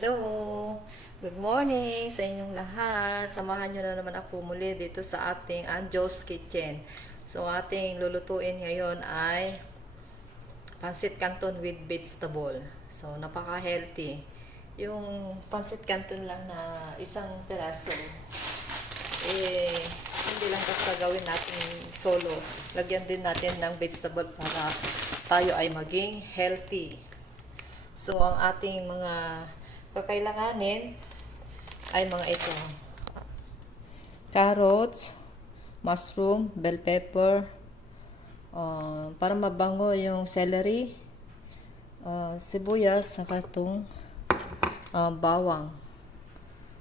Hello! Good morning sa inyong lahat. Samahan nyo na naman ako muli dito sa ating Anjo's Kitchen. So, ating lulutuin ngayon ay pancit canton with vegetable. So, napaka-healthy. Yung pancit canton lang na isang peraso, hindi lang basta gawin natin solo. Lagyan din natin ng vegetable para tayo ay maging healthy. So, ang ating mga kakailanganin ay mga ito. Carrots, mushroom, bell pepper, para mabango yung celery, sibuyas, saka itong bawang.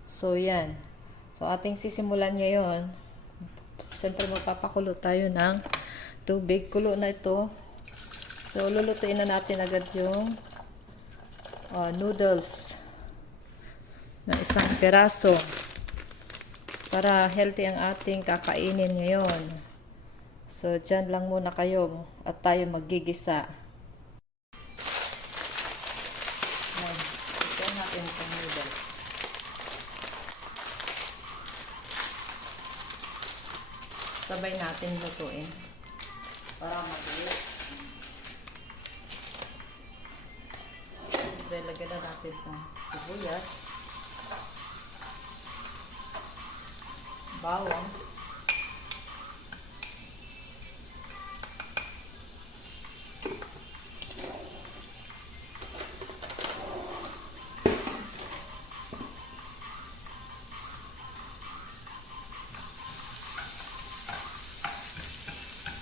So, yan. So, ating sisimulan ngayon. Siyempre, magpapakulo tayo ng tubig. Kulo na ito. So, lulutuin na natin agad yung noodles na isang peraso para healthy ang ating kakainin ngayon. So, dyan lang muna kayo at tayo maggigisa. Ito natin itong noodles. Sabay natin lutuin para mabilis. Lagyan na natin ng sibuyas, bawang,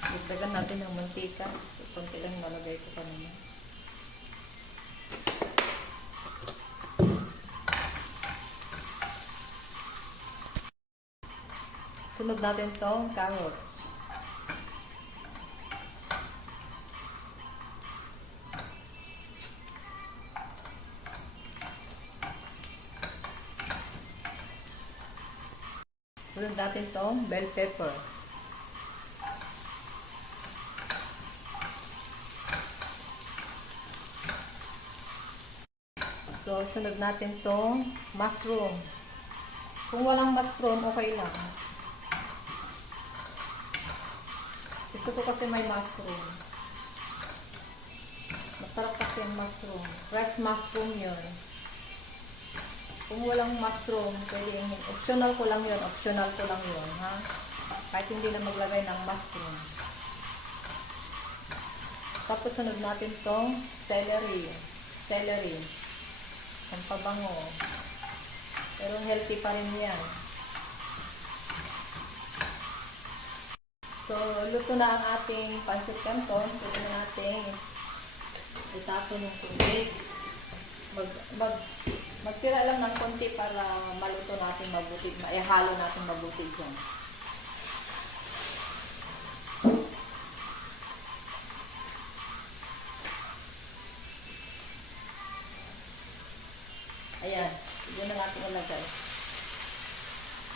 dagdagan natin ng mantika. So, konti lang nalagay ko kanina. Sunod natin itong carrots. Sunod natin itong bell pepper. So, sunod natin itong mushroom. Kung walang mushroom, okay lang. Gusto ko kasi may mushroom. Masarap kasi yung mushroom. Fresh mushroom yun. Kung walang mushroom, pwede yung optional ko lang yun. Optional ko lang yun, ha? Kahit hindi na maglagay ng mushroom. Tapos sunod natin tong celery. Celery. Ang pabango. Pero healthy pa rin yan. So, luto na ang ating pancit canton. Pwede na natin itapon yung tubig. Magtira lang ng konti para maluto natin mabuti. Ihalo natin mabuti dyan. Ayan. Yun na natin ilagay.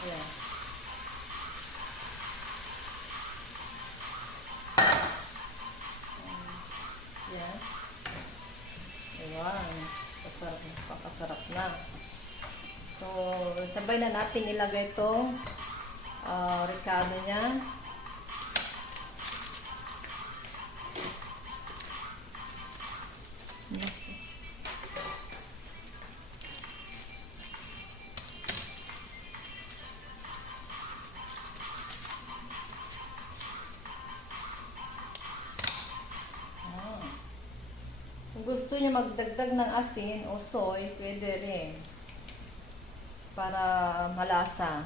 Ayan. Ayan. Ayan. Pakasarap na. So, sabay na natin ilagay itong ricado niya. Kung gusto niyo magdagdag ng asin o soy, pwede rin. Para malasa.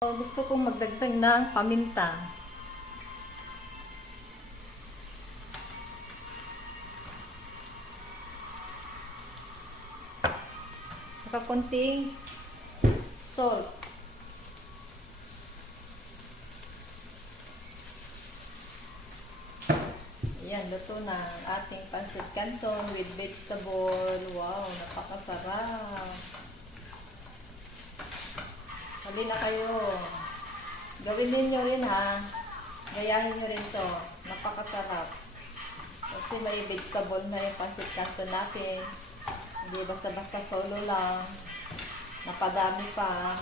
So, gusto kong magdagdag ng paminta. Saka konting salt. Ayan, luto na ang ating pancit canton with vegetable. Wow, napakasarap. Hali na kayo. Gawin niyo rin ha. Gayahin nyo rin to. Napakasarap. Kasi may vegetable na yung pancit canton natin. Hindi basta-basta solo lang. Napadami pa.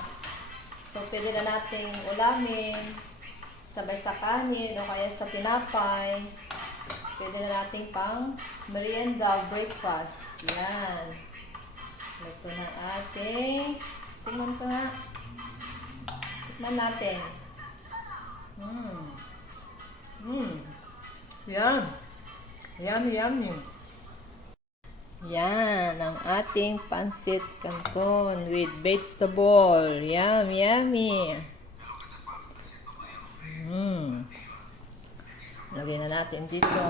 So, pwede na nating ulamin. Sabay sa kanin o kaya sa tinapay. Pwede na nating pang merienda, breakfast. Yan. Ito na ating. Tingnan ko nga. Tingnan natin. Yan. Yummy, yummy. Yan, ang ating pancit canton with vegetable. Yum, yummy. Lagay na natin dito.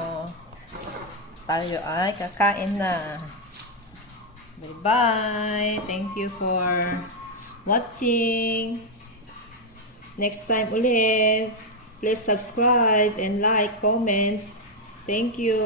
Tayo ay kakain na. Bye-bye. Thank you for watching. Next time ulit. Please subscribe and like, comments. Thank you.